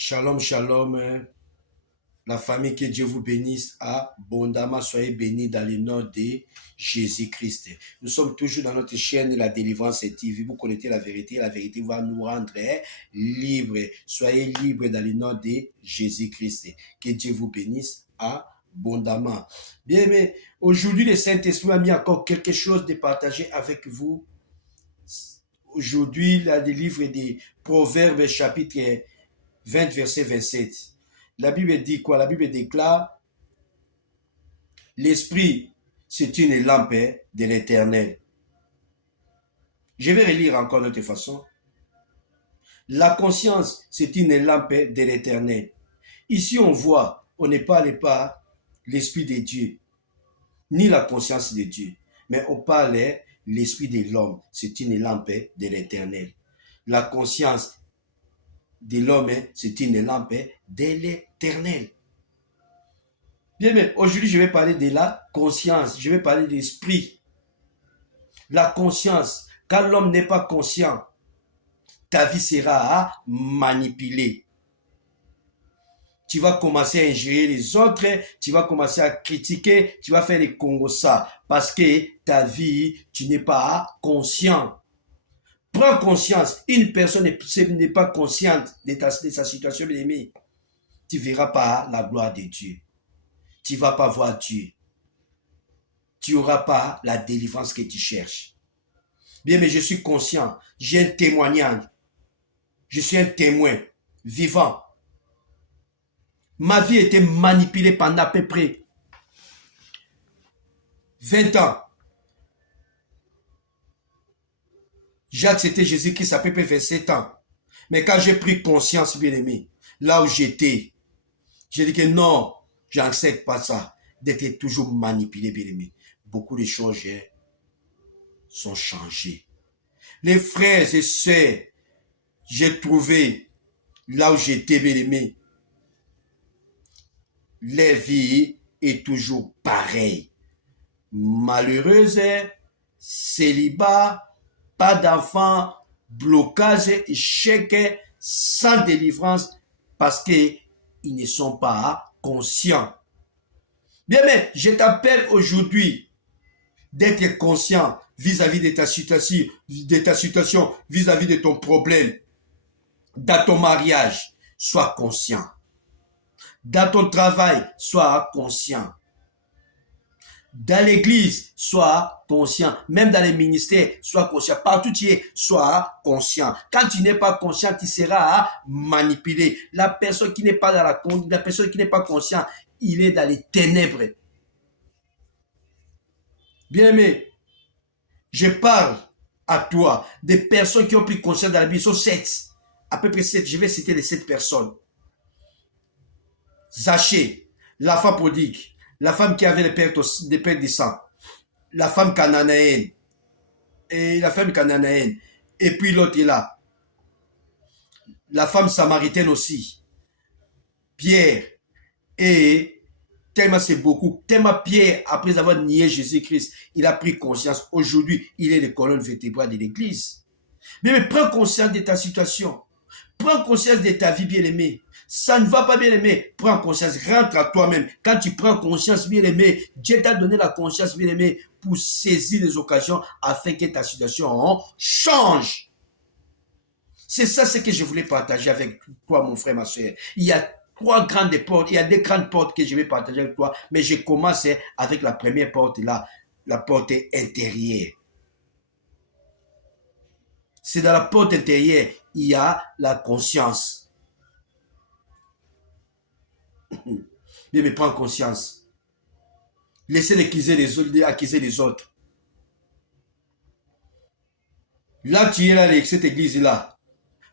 Shalom, shalom, la famille, que Dieu vous bénisse abondamment. Soyez bénis dans le nom de Jésus-Christ. Nous sommes toujours dans notre chaîne La Délivrance TV. Vous connaissez la vérité va nous rendre libres. Soyez libres dans le nom de Jésus-Christ. Que Dieu vous bénisse abondamment. Bien aimé, aujourd'hui le Saint-Esprit m'a mis encore quelque chose de partager avec vous. Aujourd'hui, le livre des Proverbes, chapitre 20, verset 27. La Bible dit quoi? La Bible déclare: l'esprit, c'est une lampe de l'Éternel. Je vais relire encore de toute façon. La conscience, c'est une lampe de l'Éternel. Ici, on voit, on ne parle pas l'esprit de Dieu, ni la conscience de Dieu, mais on parle l'esprit de l'homme, c'est une lampe de l'Éternel. La conscience de l'homme, c'est une lampe de l'Éternel. Bien, mais aujourd'hui, je vais parler de la conscience, je vais parler de l'esprit. La conscience, quand l'homme n'est pas conscient, ta vie sera à manipuler. Tu vas commencer à ingérer les autres, tu vas commencer à critiquer, tu vas faire les congossa, parce que ta vie, tu n'es pas conscient. Prends conscience. Une personne n'est pas consciente de sa situation, bien aimé. Tu ne verras pas la gloire de Dieu. Tu ne vas pas voir Dieu. Tu n'auras pas la délivrance que tu cherches. Bien, mais je suis conscient. J'ai un témoignage. Je suis un témoin vivant. Ma vie a été manipulée pendant à peu près 20 ans. J'ai accepté Jésus-Christ à peu près 27 ans. Mais quand j'ai pris conscience, bien aimé, là où j'étais, j'ai dit que non, je n'accepte pas ça, d'être toujours manipulé, bien aimé. Beaucoup de choses sont changées. Les frères et sœurs, j'ai trouvé là où j'étais, bien aimé, la vie est toujours pareille. Malheureuse, célibat, pas d'enfants, blocage, échec, sans délivrance, parce qu'ils ne sont pas conscients. Bien, mais je t'appelle aujourd'hui d'être conscient vis-à-vis de ta situation, vis-à-vis de ton problème, dans ton mariage. Sois conscient. Dans ton travail, sois conscient. Dans l'église, sois conscient. Même dans les ministères, sois conscient. Partout où tu es, sois conscient. Quand tu n'es pas conscient, tu seras manipulé. La personne qui n'est pas dans la personne qui n'est pas conscient, il est dans les ténèbres. Bien aimé, je parle à toi des personnes qui ont pris conscience dans la Bible. Ils sont 7. À peu près 7. Je vais citer les 7 personnes. Zachée, la femme prodigue, la femme qui avait des pertes de sang, la femme cananéenne, et puis l'autre est là, la femme samaritaine aussi, Pierre, et tellement c'est beaucoup, tellement Pierre, après avoir nié Jésus-Christ, il a pris conscience, aujourd'hui, il est le colonne vertébrale de l'église. Mais prends conscience de ta situation, prends conscience de ta vie, bien-aimée. Ça ne va pas, bien aimé. Prends conscience, rentre à toi-même. Quand tu prends conscience, bien aimé, Dieu t'a donné la conscience, bien aimé, pour saisir les occasions afin que ta situation change. C'est ça ce que je voulais partager avec toi, mon frère, ma soeur. Il y a 3 grandes portes, il y a 2 grandes portes que je vais partager avec toi, mais je commence avec la première porte là, la porte intérieure. C'est dans la porte intérieure, il y a la conscience. Bien, mais prends conscience. Laissez d'accuser les autres. Là, tu es là, cette église-là.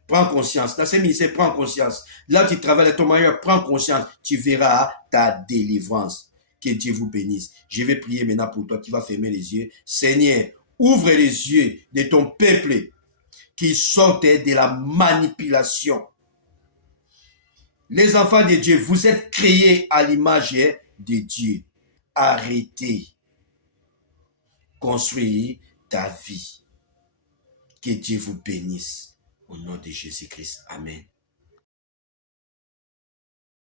Prends conscience. Dans ces ministères, prends conscience. Là, tu travailles à ton mariage, prends conscience. Tu verras ta délivrance. Que Dieu vous bénisse. Je vais prier maintenant pour toi. Tu vas fermer les yeux. Seigneur, ouvre les yeux de ton peuple qui sortent de la manipulation. Les enfants de Dieu, vous êtes créés à l'image de Dieu. Arrêtez. Construis ta vie. Que Dieu vous bénisse. Au nom de Jésus-Christ. Amen.